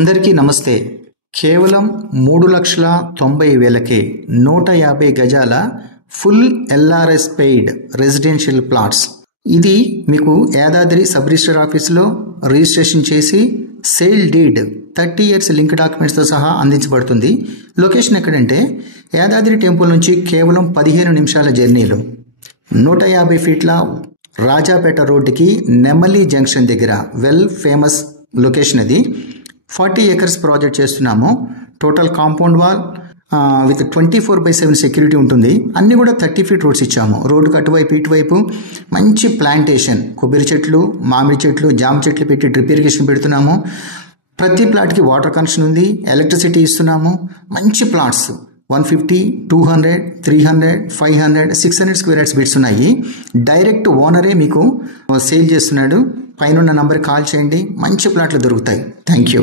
అందరికీ నమస్తే. కేవలం 3,90,000కే 150 గజాల full LRS paid residential plots. ఇది మీకు యాదాద్రి సబ్ రిజిస్టర్ ఆఫీస్లో రిజిస్ట్రేషన్ చేసి సేల్ డీడ్ 30 ఇయర్స్ లింక్ డాక్యుమెంట్స్తో సహా అందించబడుతుంది. లొకేషన్ ఎక్కడంటే యాదాద్రి టెంపుల్ నుంచి కేవలం 15 నిమిషాల జర్నీలో 150 ఫీట్ల రాజాపేట రోడ్డుకి నెమలి జంక్షన్ దగ్గర వెల్ ఫేమస్ లొకేషన్ అది. 40 acres ప్రాజెక్ట్ చేస్తున్నాము. Total compound wall with 24/7 security ఉంటుంది. అన్నీ కూడా 30 feet రోడ్స్ ఇచ్చాము. రోడ్డుకు అటువైపు ఇటువైపు మంచి ప్లాంటేషన్, కొబ్బరి చెట్లు, మామిడి చెట్లు, జామ చెట్లు పెట్టి డ్రిప్ ఇరిగేషన్ పెడుతున్నాము. ప్రతి ప్లాట్కి వాటర్ కనెక్షన్ ఉంది, ఎలక్ట్రిసిటీ ఇస్తున్నాము. మంచి ప్లాట్స్ 150, 200, 300, 500, 600 స్క్వేర్ యార్డ్స్ బిట్స్ ఉన్నాయి. డైరెక్ట్ ఓనరే మీకు సేల్ చేస్తున్నాడు. పైన నంబర్ కాల్ చేయండి, మంచి ప్లాట్లు దొరుకుతాయి. Thank you.